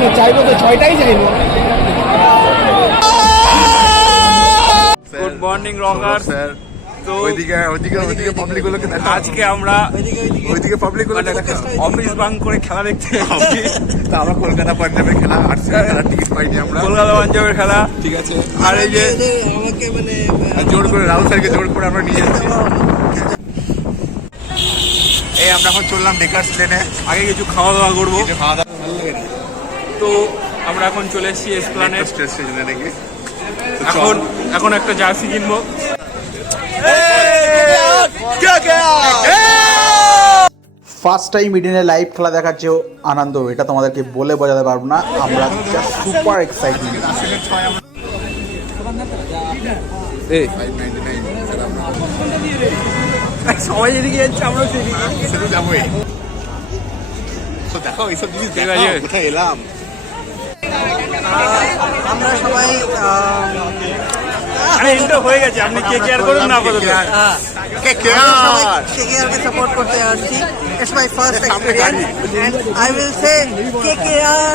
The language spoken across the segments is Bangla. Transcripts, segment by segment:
মানে চাইবো তো ছয়টাই চাইবো। Good morning rocker sir. তো ওইদিকে পাবলিক গুলোকে আজকে আমরা ওইদিকে পাবলিক গুলো অফিস বাং করে খেলা দেখতে এসেছি। তা আমরা কলকাতা পাঞ্জাবের খেলা আর্সেনাল টিকিট পাইনি আমরা, কলকাতা পাঞ্জাবের খেলা। ঠিক আছে, আর এই যে আমাকে মানে জোর করে রাহুল স্যারকে জোর করে আমরা নিয়ে যাচ্ছি। এই আমরা এখন চললাম ডেকার্স লেনে, আগে কিছু খাওয়া দাওয়া করবো। তো আমরা এখন চলে এসেছি এসপ্ল্যানেড স্টেশনে নাকি। এখন একটা জার্সি কিনবো। ফার্স্ট টাইম ইডেনে লাইভ খেলা দেখার যে আনন্দ, এটা তোমাদেরকে বলে বোঝাতে পারবো না। আমরা জাস্ট সুপার এক্সাইটেড। সবাই এদিকে যাচ্ছে, আমরা সেদিকে যাবোই। দেখো এইসব জিনিস কোথায় এলাম আমরা সবাই। হয়ে গেছে, আপনি কে কেয়ার করুন না KKR কে সাপোর্ট করতে আসছি। It's my first experience and I will say KKR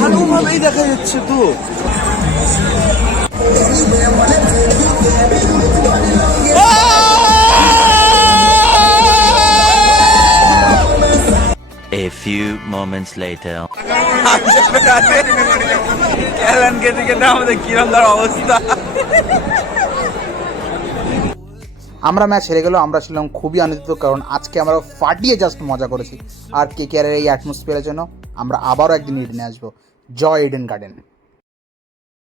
ভালোভাবেই দেখা যাচ্ছে তো। A few moments later. অবস্থা। আমরা ম্যাচ হেরে গেলেও আমরা ছিলাম খুবই আনন্দিত, কারণ আজকে আমরা ফাটিয়ে জাস্ট মজা করেছি। আর KKR এর এই অ্যাটমসফিয়ারের জন্য আমরা আবারও একদিন ইডেনে আসবো। জয় ইডেন গার্ডেন।